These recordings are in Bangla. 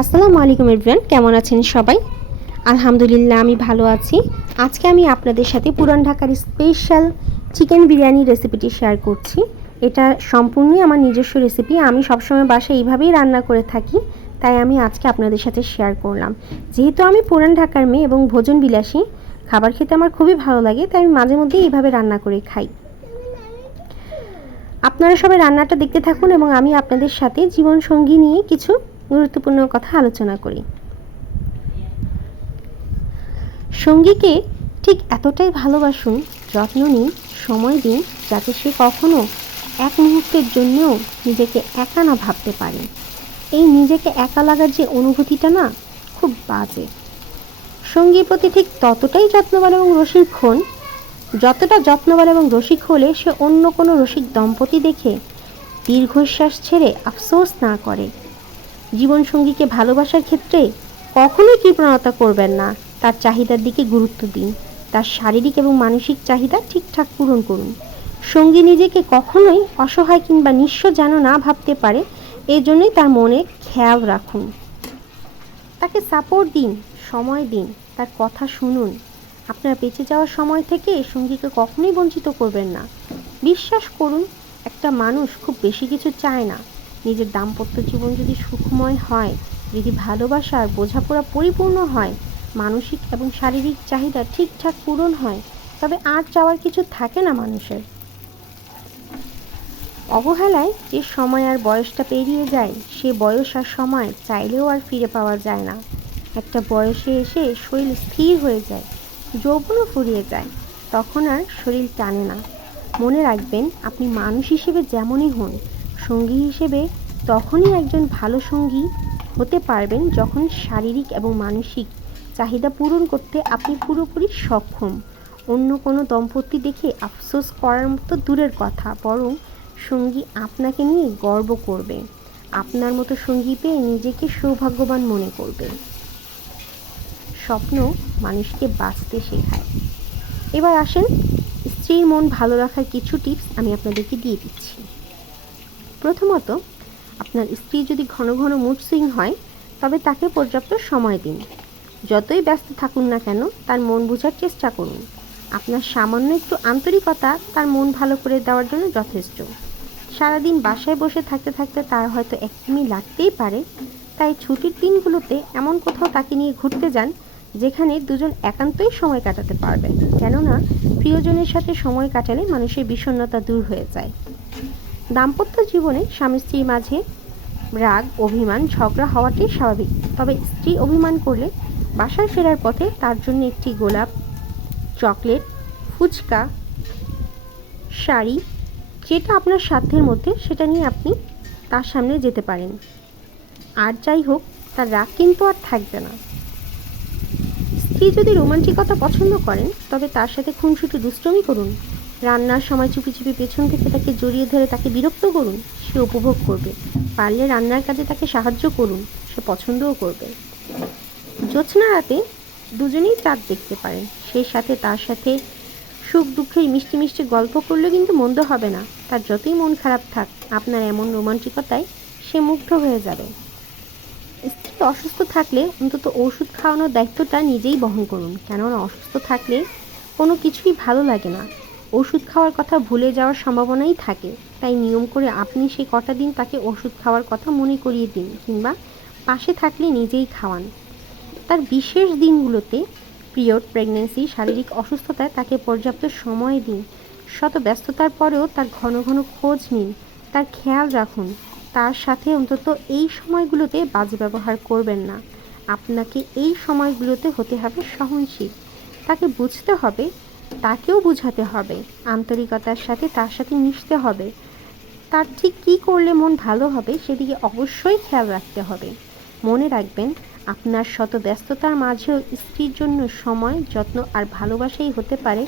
আসসালামু আলাইকুম এভরিওয়ান, কেমন আছেন সবাই? আলহামদুলিল্লাহ, আমি ভালো আছি। আজকে আমি আপনাদের সাথে পুরান ঢাকার স্পেশাল চিকেন বিরিয়ানি রেসিপিটি শেয়ার করছি। এটা সম্পূর্ণই আমার নিজস্ব রেসিপি আমি সবসময় বাসায় এইভাবেই রান্না করে থাকি, তাই আমি আজকে আপনাদের সাথে শেয়ার করলাম। যেহেতু আমি পুরান ঢাকার মেয়ে এবং ভোজন বিলাসী, খাবার খেতে আমার খুবই ভালো লাগে, তাই আমি মাঝে মধ্যেই এইভাবে রান্না করে খাই। আপনারা সবাই রান্নাটা দেখতে থাকুন এবং আমি আপনাদের সাথে জীবনসঙ্গী নিয়ে কিছু গুরুত্বপূর্ণ কথা আলোচনা করি। সঙ্গীকে ঠিক এতটাই ভালোবাসুন, যত্ন নিন, সময় দিন, যাতে সে কখনো এক মুহূর্তের জন্যও নিজেকে একা না ভাবতে পারে। এই নিজেকে একা লাগার যে অনুভূতিটা না, খুব বাজে। সঙ্গীর প্রতি ঠিক ততটাই যত্নবান এবং রসিক হন, যতটা যত্নবান এবং রসিক হলে সে অন্য কোনো রসিক দম্পতি দেখে দীর্ঘশ্বাস ছেড়ে আফসোস না করে। জীবনসঙ্গীকে ভালোবাসার ক্ষেত্রে কখনোই কৃপণতা করবেন না। তার চাহিদার দিকে গুরুত্ব দিন। তার শারীরিক এবং মানসিক চাহিদা ঠিকঠাক পূরণ করুন। সঙ্গী নিজেকে কখনোই অসহায় কিংবা নিঃস্ব যেন না ভাবতে পারে এই জন্যই তার মনে খেয়াল রাখুন। তাকে সাপোর্ট দিন, সময় দিন, তার কথা শুনুন। আপনার বেঁচে যাওয়ার সময় থেকে সঙ্গীকে কখনোই বঞ্চিত করবেন না। বিশ্বাস করুন, একটা মানুষ খুব বেশি কিছু চায় না। নিজের দাম্পত্য জীবন যদি সুখময় হয়, যদি ভালোবাসা আর বোঝাপড়া পরিপূর্ণ হয়, মানসিক এবং শারীরিক চাহিদা ঠিকঠাক পূরণ হয়, তবে আর চাওয়ার কিছু থাকে না মানুষের। অবহেলায় যে সময় আর বয়সটা পেরিয়ে যায়, সে বয়স আর সময় চাইলেও আর ফিরে পাওয়া যায় না। একটা বয়সে এসে শরীর স্থির হয়ে যায়, যৌবনও ফুরিয়ে যায়, তখন আর শরীর টানে না। মনে রাখবেন, আপনি মানুষ হিসেবে যেমনই হন সঙ্গী হিসেবে তখনই একজন ভালো সঙ্গী হতে পারবেন যখন শারীরিক এবং মানসিক চাহিদা পূরণ করতে আপনি পুরোপুরি সক্ষম। অন্য কোনো দম্পতি দেখে আফসোস করার মতো দূরের কথা, বরং সঙ্গী আপনাকে নিয়ে গর্ব করবে। আপনার মতো সঙ্গী পেয়ে নিজেকে সৌভাগ্যবান মনে করবে। স্বপ্ন মানুষকে বাঁচতে শেখায়। এবার আসেন স্ত্রীর মন ভালো রাখার কিছু টিপস আমি আপনাদেরকে দিয়ে দিচ্ছি। প্রথমত, আপনার স্ত্রী যদি ঘন ঘন মুড সুইং হয়, তবে তাকে পর্যাপ্ত সময় দিন। যতই ব্যস্ত থাকুন না কেন, তার মন বোঝার চেষ্টা করুন। আপনার সামান্য একটু আন্তরিকতা তার মন ভালো করে দেওয়ার জন্য যথেষ্ট। সারাদিন বাসায় বসে থাকতে থাকতে তার হয়তো একদমই লাগতেই পারে, তাই ছুটির দিনগুলোতে এমন কোথাও তাকে নিয়ে ঘুরতে যান, যেখানে দুজন একান্তই সময় কাটাতে পারবেন। কেননা, প্রিয়জনের সাথে সময় কাটালে মানুষের বিষণ্ণতা দূর হয়ে যায়। দাম্পত্য জীবনে স্বামী স্ত্রীর মাঝে রাগ, অভিমান, ঝগড়া হওয়াটাই স্বাভাবিক। তবে স্ত্রী অভিমান করলে বাসায় ফেরার পথে তার জন্য একটি গোলাপ, চকলেট, ফুচকা, শাড়ি, যেটা আপনার সাধ্যের মধ্যে, সেটা নিয়ে আপনি তার সামনে যেতে পারেন। আর যাই হোক, তার রাগ কিন্তু আর থাকবে না। স্ত্রী যদি রোমান্টিকতা পছন্দ করেন, তবে তার সাথে খুনসুটি, দুষ্টমি করুন। রান্নার সময় চুপি চুপি পেছন থেকে তাকে জড়িয়ে ধরে তাকে বিরক্ত করুন। সে উপভোগ করবে। পারলে রান্নার কাজে তাকে সাহায্য করুন। সে পছন্দও করবে। জ্যোৎস্না রাতে দুজনেই চাঁদ দেখতে পারেন। সেই সাথে তার সাথে সুখ দুঃখের মিষ্টি মিষ্টি গল্প করলে কিন্তু মন্দ হবে না। তার যতই মন খারাপ থাক, আপনার এমন রোমান্টিকতায় সে মুগ্ধ হয়ে যাবে। স্ত্রী অসুস্থ থাকলে অন্তত ওষুধ খাওয়ানোর দায়িত্বটা নিজেই বহন করুন। কেননা অসুস্থ থাকলে কোনো কিছুই ভালো লাগে না। ওষুধ খাওয়ার কথা ভুলে যাওয়ার সম্ভাবনাই থাকে। তাই নিয়ম করে আপনি সেই কটা দিন তাকে ওষুধ খাওয়ার কথা মনে করিয়ে দিন কিংবা পাশে থাকলে নিজেই খাওয়ান। তার বিশেষ দিনগুলোতে পিরিয়ড প্রেগনেন্সি শারীরিক অসুস্থতায় তাকে পর্যাপ্ত সময় দিন। শত ব্যস্ততার পরেও তার ঘন ঘন খোঁজ নিন। তার খেয়াল রাখুন। তার সাথে অন্তত এই সময়গুলোতে বাজে ব্যবহার করবেন না। আপনাকে এই সময়গুলোতে হতে হবে সহনশীল। তাকে বুঝতে হবে তাকেও বুঝাতে হবে, আন্তরিকতার সাথে তার সাথে মিশতে হবে। তার ঠিক কী করলে মন ভালো হবে সেদিকে অবশ্যই খেয়াল রাখতে হবে। মনে রাখবেন, আপনার শত ব্যস্ততার মাঝেও স্ত্রীর জন্য সময়, যত্ন আর ভালোবাসাই হতে পারে,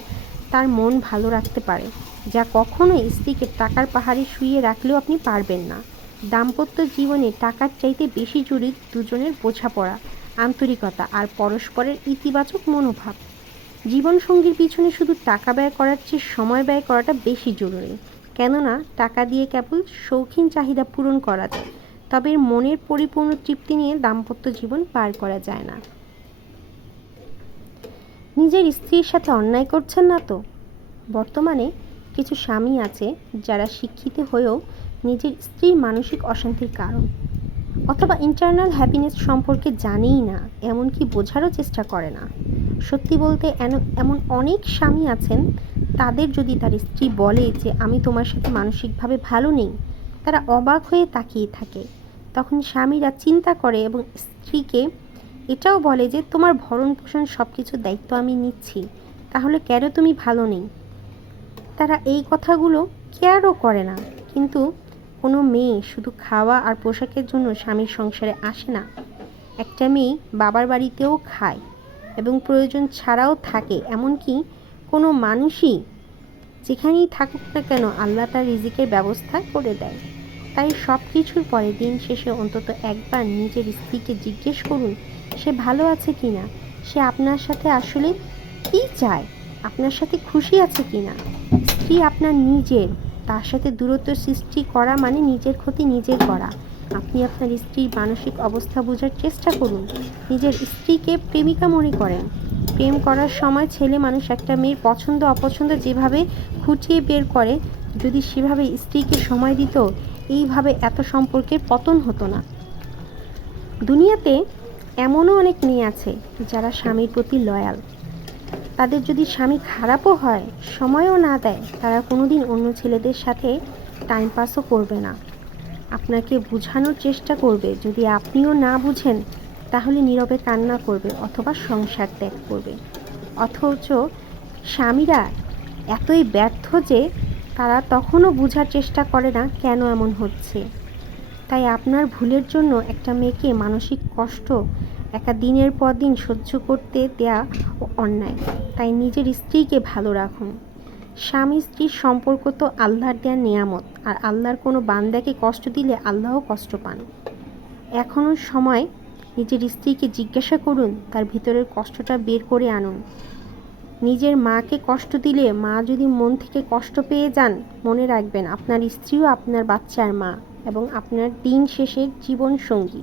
তার মন ভালো রাখতে পারে, যা কখনোই স্ত্রীকে টাকার পাহাড়ে শুয়ে রাখলেও আপনি পারবেন না। দাম্পত্য জীবনে টাকার চাইতে বেশি জরুরি দুজনের বোঝাপড়া, আন্তরিকতা আর পরস্পরের ইতিবাচক মনোভাব। জীবনসঙ্গীর পিছনে শুধু টাকা ব্যয় করার চেয়ে সময় ব্যয় করাটা বেশি জরুরি। কেননা, টাকা দিয়ে কেবল শৌখিন চাহিদা পূরণ করা যায়, তবে মনের পরিপূর্ণ তৃপ্তি নিয়ে দাম্পত্য জীবন পার করা যায় না। নিজের স্ত্রীর সাথে অন্যায় করছেন না তো? বর্তমানে কিছু স্বামী আছে যারা শিক্ষিত হয়েও নিজের স্ত্রীর মানসিক অশান্তির কারণ, অথবা ইন্টারনাল হ্যাপিনেস সম্পর্কে জানেই না, এমনকি বোঝারও চেষ্টা করে না। সত্যি বলতে এমন অনেক স্বামী আছেন, তাদের যদি তার স্ত্রী বলে যে আমি তোমার সাথে মানসিকভাবে ভালো নেই, তারা অবাক হয়ে তাকিয়ে থাকে। তখন স্বামীরা চিন্তা করে এবং স্ত্রীকে এটাও বলে যে তোমার ভরণ পোষণ সব কিছুর দায়িত্ব আমি নিচ্ছি, তাহলে কেন তুমি ভালো নেই? তারা এই কথাগুলো কেয়ারও করে না, কিন্তু কোনো মেয়ে শুধু খাওয়া আর পোশাকের জন্য স্বামীর সংসারে আসে না। একটা মেয়ে বাবার বাড়িতেও খায়। এবং প্রয়োজন ছাড়াও থাকে, এমনকি কোনো মানুষই যেখানেই থাকুক না কেন আল্লাহ তার রিজিকের ব্যবস্থা করে দেয়। তাই সব কিছুর পরে দিন শেষে অন্তত একবার নিজের স্ত্রীকে জিজ্ঞেস করুন, সে ভালো আছে কি না সে আপনার সাথে আসলে কী চায়? আপনার সাথে খুশি আছে কি না স্ত্রী আপনার নিজের, তার সাথে দূরত্ব সৃষ্টি করা মানে নিজের ক্ষতি নিজের করা। আপনি আপনার স্ত্রীর মানসিক অবস্থা বোঝার চেষ্টা করুন। নিজের স্ত্রীকে প্রেমিকা মনে করেন। প্রেম করার সময় ছেলে মানুষ একটা মেয়ের পছন্দ, অপছন্দ যেভাবে খুঁটিয়ে বের করে, যদি সেভাবে স্ত্রীকে সময় দিত, এইভাবে এত সম্পর্কের পতন হতো না। দুনিয়াতে এমনও অনেক মেয়ে আছে যারা স্বামীর প্রতি লয়াল তাদের যদি স্বামী খারাপও হয়, সময়ও না দেয়, তারা কোনোদিন অন্য ছেলেদের সাথে টাইম পাসও করবে না। আপনাকে বোঝানোর চেষ্টা করবে। যদি আপনিও না বুঝেন, তাহলে নীরবে কান্না করবে অথবা সংসার ত্যাগ করবে। অথচ স্বামীরা এতই ব্যর্থ যে তারা তখনও বোঝার চেষ্টা করে না কেন এমন হচ্ছে। তাই আপনার ভুলের জন্য একটা মেয়েকে মানসিক কষ্ট একা দিনের পর দিন সহ্য করতে দেয়া অন্যায়। তাই নিজের স্ত্রীকে ভালো রাখুন। স্বামী স্ত্রীর সম্পর্ক তো আল্লাহর দেওয়ার নিয়ামত, আর আল্লাহর কোনো বান্দাকে কষ্ট দিলে আল্লাহও কষ্ট পান। এখনও সময় নিজের স্ত্রীকে জিজ্ঞাসা করুন, তার ভিতরের কষ্টটা বের করে আনুন। নিজের মাকে কষ্ট দিলে মা যদি মন থেকে কষ্ট পেয়ে যান, মনে রাখবেন আপনার স্ত্রীও আপনার বাচ্চার মা এবং আপনার দিন শেষের জীবন সঙ্গী